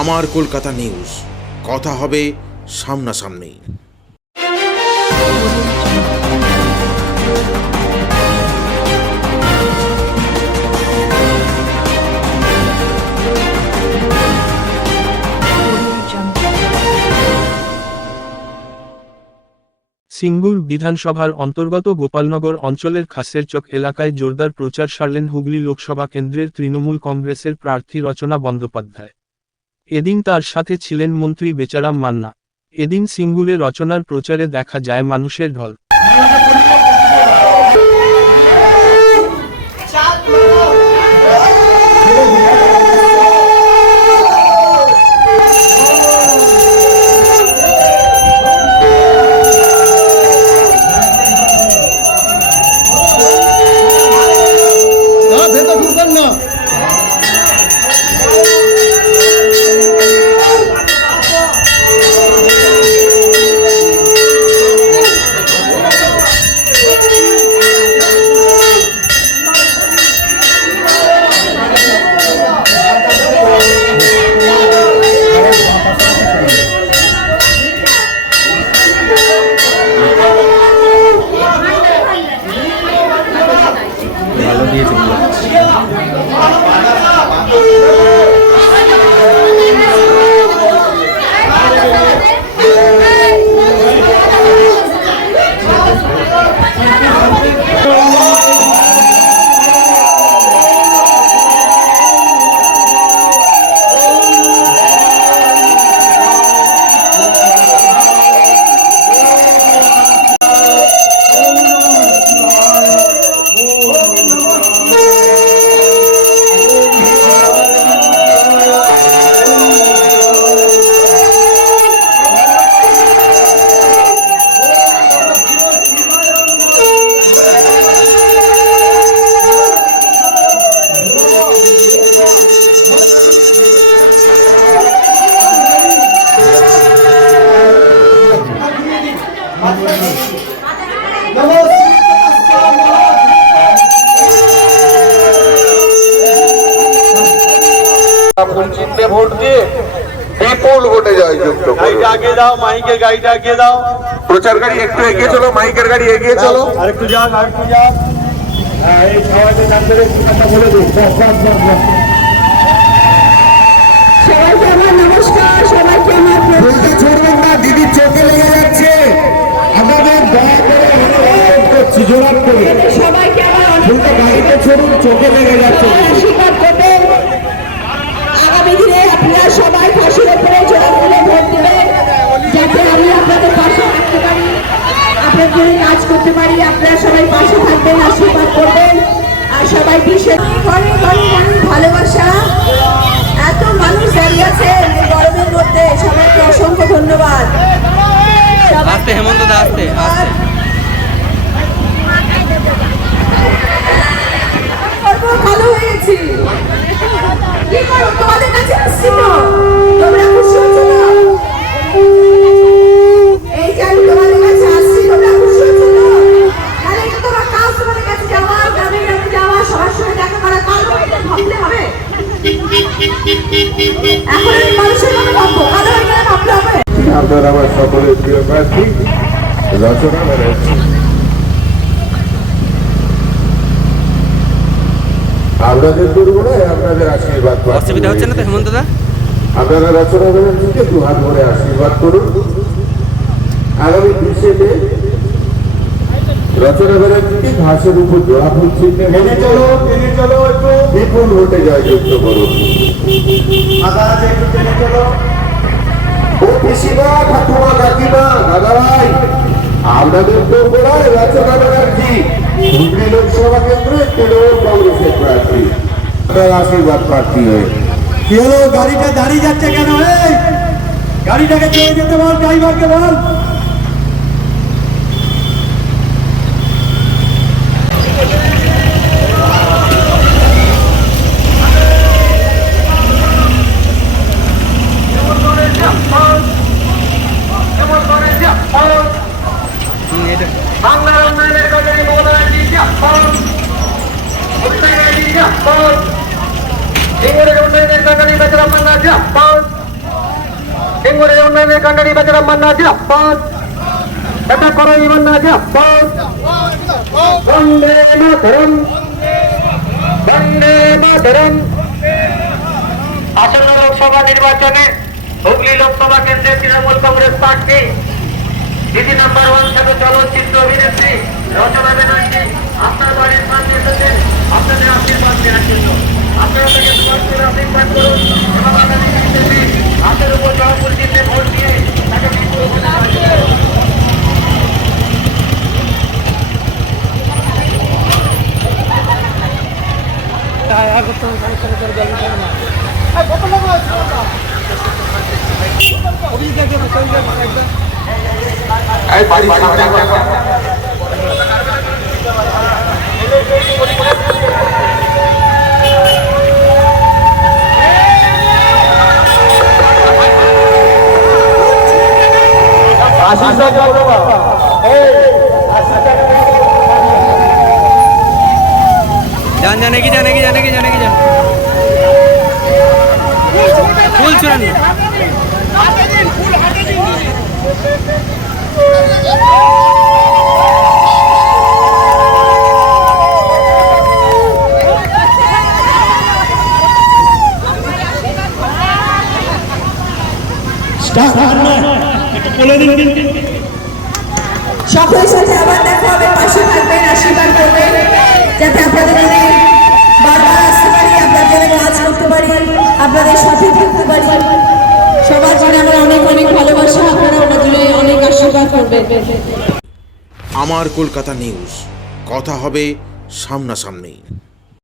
আমার কলকাতা নিউজ, কথা হবে সামনাসামনি। সিঙ্গুর বিধানসভার অন্তর্গত গোপালনগর অঞ্চলের খাসেরচক এলাকায় জোরদার প্রচার সারলেন হুগলি লোকসভা কেন্দ্রের তৃণমূল কংগ্রেসের প্রার্থী রচনা বন্দ্যোপাধ্যায়। এদিন তার সাথে ছিলেন মন্ত্রী বেচারাম মান্না। এদিন সিঙ্গুরে রচনার প্রচারে দেখা যায় মানুষের ঢল। চিহ্নে ভোট দিয়ে বিপুল ভোটে জয়যুক্ত করুন। আগে দাও, মাইকের গাড়িটা আগে দাও। প্রচার গাড়ি একটু এগিয়ে চলো, মাইকের গাড়ি এগিয়ে চলো। আরেকটু যাক, আরেকটু যাক। এই সবাইকে নাম ধরে কথা বলে দিন। সবাইকে আমার নমস্কার, সবাইকে আমার বলতে ছড়বেন না, দিদির চোখে লেগে যাচ্ছে। আমাদের দয়া করে অনুরোধ করছি জোরাত করে, সবাইকে আমার বলতে গাড়িতে চড়ুন, চোখে লেগে যাচ্ছে। আশীর্বাদ করবেন। আগামী দিনে আপনারা সবাই ফাঁসির উপরে জোড়া করে ভোট দেবেন, যাতে আমি আপনাদের পাশে থাকতে পারি, আপনার জন্য কাজ করতে পারি। আপনারা সবাই পাশে থাকবেন, আশীর্বাদ করবেন। আর সবাই বিশেষ ঘরে ঘরে অনেক ভালোবাসা। এত মানুষ দাঁড়িয়ে আছে গরমের মধ্যে, সবাইকে অসংখ্য ধন্যবাদ। আস্তে হেমন্ত দা, আস্তে আস্তে। ভালো হয়েছি, কি করো, তোমাদের কাছে আসছি তো, তোমরা খুশি হচ্ছো না? এই যে আমি তোমাদের কাছে আসছি, তোমরা খুশি হচ্ছো না? তাহলে এটা তোমার কাজ, তোমাদের কাছে যাওয়া, গ্রামে গ্রামে যাওয়া, সবার সঙ্গে দেখা করা, কাজ ভাবলে হবে? এখন আমি মানুষের মতো ভাববো, কাজ হয়ে ভাবলে হবে? আপনার আমার সকলের প্রিয় প্রার্থী রচনা ব্যানার্জি। আপনাদের দুর্গুণায় আপনাদের আশীর্বাদ, অসুবিধা হচ্ছে না তো হেমন্ত দা? আপনারা রচনা ব্যানার্জিকে দু হাত ভরে আশীর্বাদ করুন। আগামী 20 মে রচনা ব্যানার্জিকে ঘাসের উপর জোড়া ফুল চিহ্নে বিপুল ভোটে জয়যুক্ত করুন। ও পিসিমা, ঠাকুমা, কাকিমা, দাদা ভাই, আপনাদের তো গোড়ায় রচনা ব্যানার্জি হুগলি লোকসভা কেন্দ্রে তৃণমূল কংগ্রেসের প্রার্থী, আপনার আশীর্বাদ প্রার্থী হয়ে। কি হলো, গাড়িটা দাঁড়িয়ে যাচ্ছে কেন? এই গাড়িটাকে চলে যেতে বল, ড্রাইভারকে বল। বাংলার উন্নয়নের কাজে উন্নয়নের কাজে বেচারা বাংলা নির্বাচনের কাণ্ডে নির্বাচন মান্না জিরাফত এটা করো মান্না জিরাফত বন্দে মাতরম বন্দে মাতরম। আসন্ন লোকসভা নির্বাচনে হুগলি লোকসভা কেন্দ্রের তৃণমূল কংগ্রেস প্রার্থী দিদি নাম্বার 1 থেকে চলচ্চিত্র অভিনেত্রী রচনা ব্যানার্জি আপনার বাড়ির সামনে এসেছেন আপনাদের আশীর্বাদ দেওয়ার জন্য। আপনারা তাকে আশীর্বাদ করুন এবং আগামী নির্বাচনে হাতের উপর জয়পুর জিতে ভোট দিয়ে তাকে বিপুল ভোটে জয়যুক্ত করুন। जाने की फूल चुरान সকলের সাথে আবার দেখা হবে, পাশে থাকবেন, আশীর্বাদ করবেন যাতে আপনাদের জন্য বারবার আসতে পারি, আপনাদের জন্য কাজ করতে পারি, আপনাদের সাথে থাকতে পারি। সবার জন্য আমার অনেক অনেক ভালোবাসা, আপনারা আমার জন্য অনেক আশীর্বাদ করবেন। আমার কলকাতা নিউজ, কথা হবে সামনাসামনি।